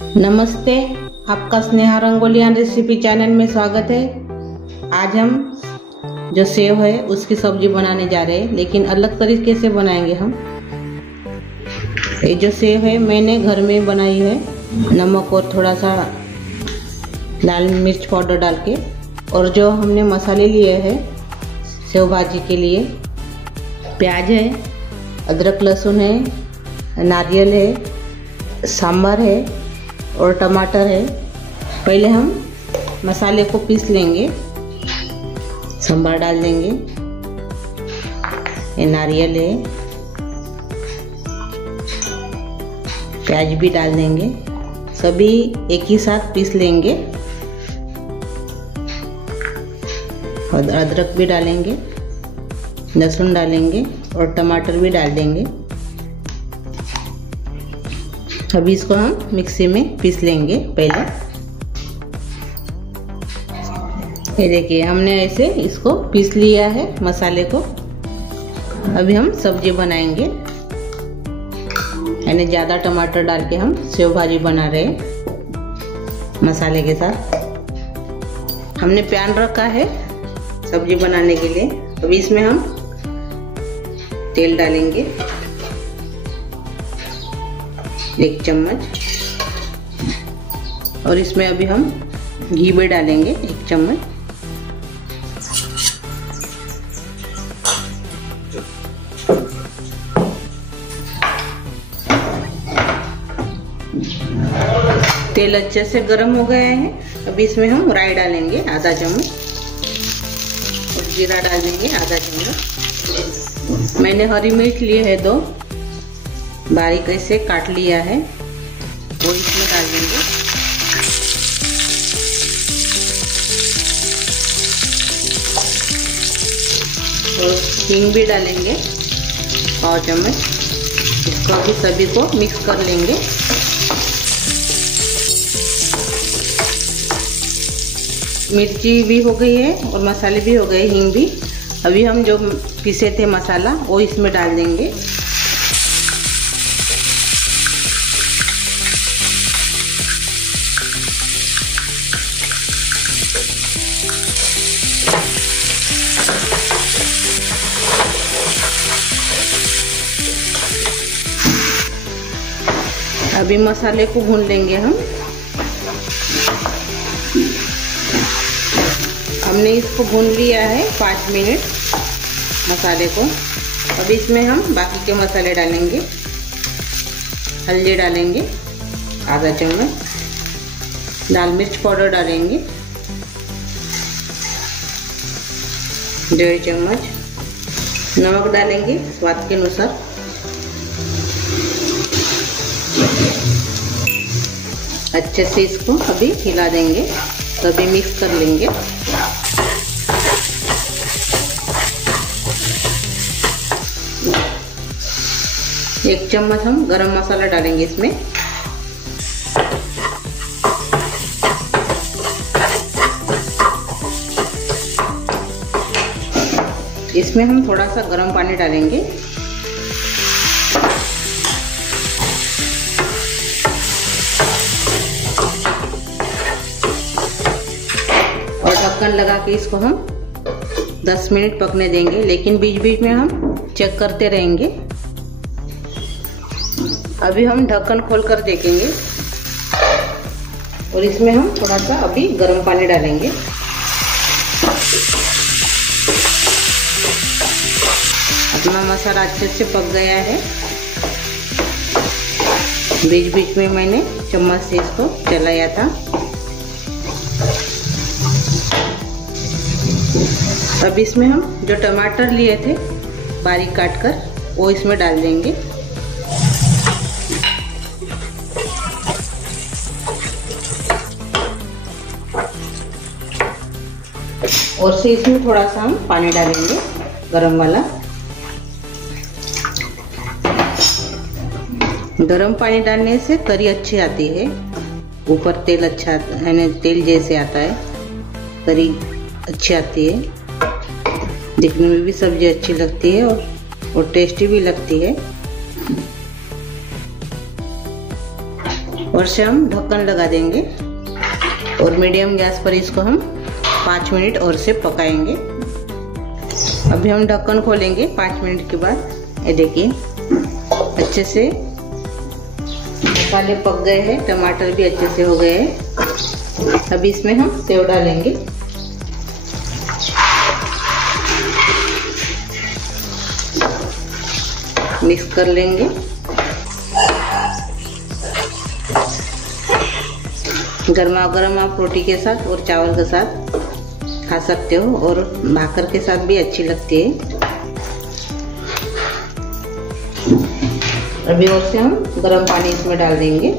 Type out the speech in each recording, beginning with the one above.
नमस्ते, आपका Sneha रंगोलियान recipe channel में स्वागत है। आज हम जो सेव है उसकी सब्जी बनाने जा रहे हैं, लेकिन अलग तरीके से बनाएंगे हम। ये जो सेव है मैंने घर में बनाई है, नमक और थोड़ा सा लाल मिर्च पाउडर डाल के। और जो हमने मसाले लिए हैं सेव भाजी के लिए, प्याज है, अदरक लहसुन है, नारियल है, सांभर है और टमाटर है। पहले हम मसाले को पीस लेंगे। सांभर डाल देंगे, ये नारियल है, प्याज भी डाल देंगे, सभी एक ही साथ पीस लेंगे। और अदरक भी डालेंगे, लहसुन डालेंगे और टमाटर भी डाल देंगे। अभी इसको हम मिक्सी में पीस लेंगे। पहले ये देखिए हमने ऐसे इसको पीस लिया है मसाले को। अभी हम सब्जी बनाएंगे, यानी ज़्यादा टमाटर डाल के हम सेव भाजी बना रहे हैं मसाले के साथ। हमने पैन रखा है सब्जी बनाने के लिए। अभी इसमें हम तेल डालेंगे 1 चम्मच, और इसमें अभी हम घी भी डालेंगे 1 चम्मच। तेल अच्छे से गर्म हो गया है। अभी इसमें हम राई डालेंगे आधा चम्मच और जीरा डाल देंगे आधा चम्मच। मैंने हरी मिर्च लिए है 2, बारीक ऐसे काट लिया है, वो इसमें डाल देंगे। और हींग भी डालेंगे 1 चम्मच। इसको अभी सभी को मिक्स कर लेंगे। मिर्ची भी हो गई है और मसाले भी हो गए, हींग भी। अभी हम जो पीसे थे मसाला वो इसमें डाल देंगे। अभी मसाले को भून लेंगे हम। हमने इसको भून लिया है 5 मिनट मसाले को। अब इसमें हम बाकी के मसाले डालेंगे। हल्दी डालेंगे आधा चम्मच, लाल मिर्च पाउडर डालेंगे 1.5 चम्मच, नमक डालेंगे स्वाद के अनुसार। अच्छे से इसको अभी हिला देंगे, तभी मिक्स कर लेंगे। एक चम्मच हम गरम मसाला डालेंगे इसमें। इसमें हम थोड़ा सा गर्म पानी डालेंगे। और ढक्कन लगा के इसको हम 10 मिनट पकने देंगे, लेकिन बीच बीच में हम चेक करते रहेंगे। अभी हम ढक्कन खोलकर देखेंगे और इसमें हम थोड़ा सा अभी गर्म पानी डालेंगे। अपना मसाला अच्छे से पक गया है। बीच बीच में मैंने चम्मच से इसको चलाया था। अब इसमें हम जो टमाटर लिए थे बारीक काट कर वो इसमें डाल देंगे। और से इसमें थोड़ा सा हम पानी डालेंगे गरम वाला। गरम पानी डालने से करी अच्छी आती है, ऊपर तेल अच्छा यानी तेल जैसे आता है, करी अच्छी आती है। दिखने में भी सब्जी अच्छी लगती है और टेस्टी भी लगती है। और से हम ढक्कन लगा देंगे और मीडियम गैस पर इसको हम 5 मिनट और से पकाएंगे। अभी हम ढक्कन खोलेंगे 5 मिनट के बाद। ये देखिए अच्छे से मसाले पक गए हैं, टमाटर भी अच्छे से हो गए हैं। अभी इसमें हम सेव डालेंगे। मिक्स कर लेंगे। गर्मा गर्म आप रोटी के साथ और चावल के साथ खा सकते हो और भाकर के साथ भी अच्छी लगती है। अभी और से हम गर्म पानी इसमें डाल देंगे।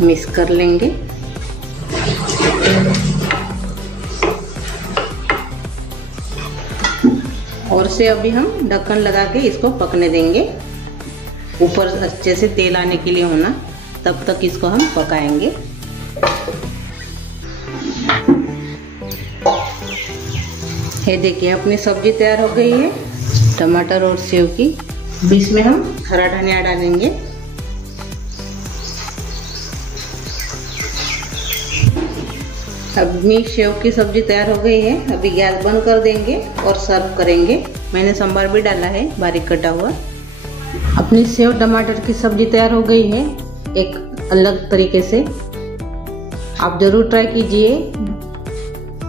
मिक्स कर लेंगे। और से अभी हम ढक्कन लगा के इसको पकने देंगे। ऊपर अच्छे से तेल आने के लिए होना, तब तक इसको हम पकाएंगे। ये देखिए अपनी सब्जी तैयार हो गई है, टमाटर और सेव की। बीच में हम हरा धनिया डालेंगे। अभी सेव की सब्जी तैयार हो गई है। अभी गैस बंद कर देंगे और सर्व करेंगे। मैंने सांभर भी डाला है बारीक कटा हुआ। अपनी सेव टमाटर की सब्जी तैयार हो गई है एक अलग तरीके से। आप जरूर ट्राई कीजिए,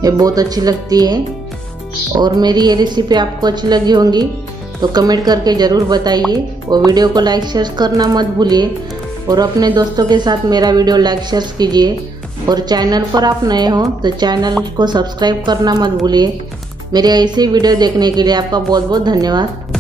ये बहुत अच्छी लगती है। और मेरी ये रेसिपी आपको अच्छी लगी होंगी तो कमेंट करके ज़रूर बताइए और वीडियो को लाइक शेयर करना मत भूलिए। और अपने दोस्तों के साथ मेरा वीडियो लाइक शेयर कीजिए। और चैनल पर आप नए हो तो चैनल को सब्सक्राइब करना मत भूलिए। मेरे ऐसे वीडियो देखने के लिए आपका बहुत बहुत धन्यवाद।